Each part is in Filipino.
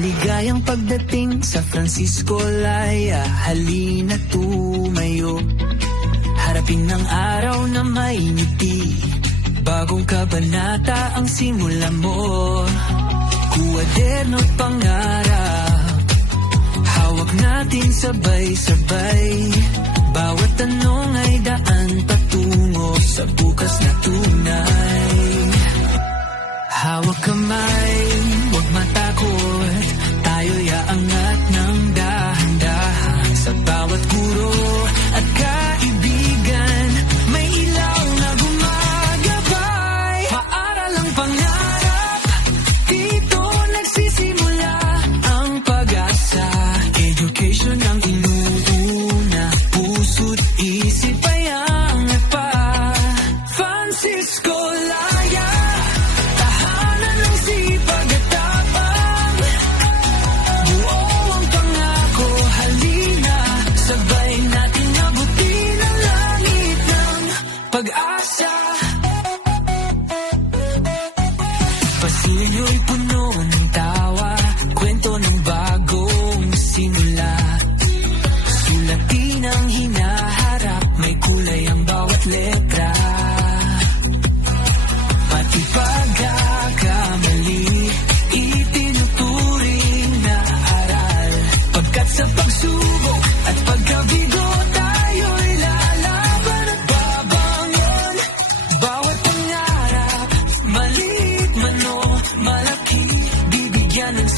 Maligayang pagdating sa Francisco Laya. Halina tumayo. Harapin ng araw na may ngiti. Bagong kabanata ang simula mo. Kuwaderno pangarap. Hawak natin sabay-sabay. Bawat tanong ay daan patungo pag-asa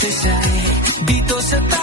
Dito sa tayo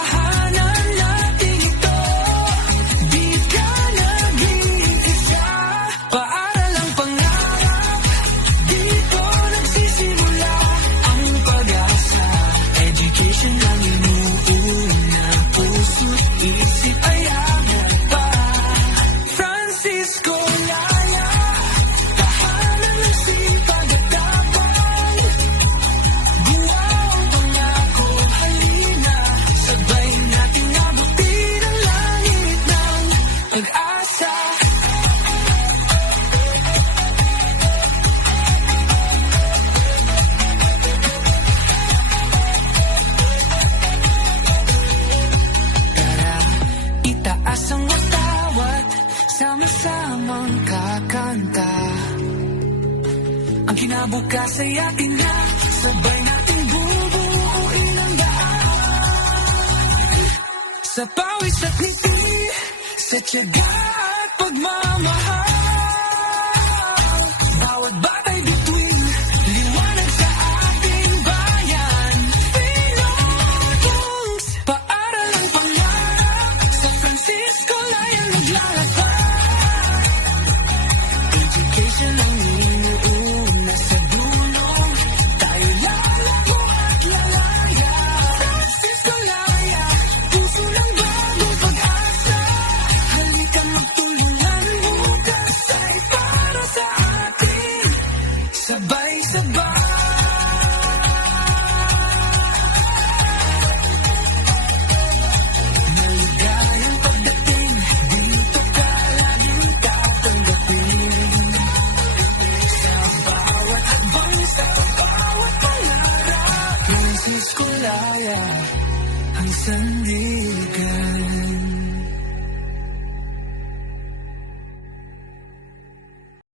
kanta. Ang kinabukas ay atin na Sabay nating bubuuin ang daan. Sa pawis at ngiti Sa tiyagaan 是命运。kaya ang sandigan.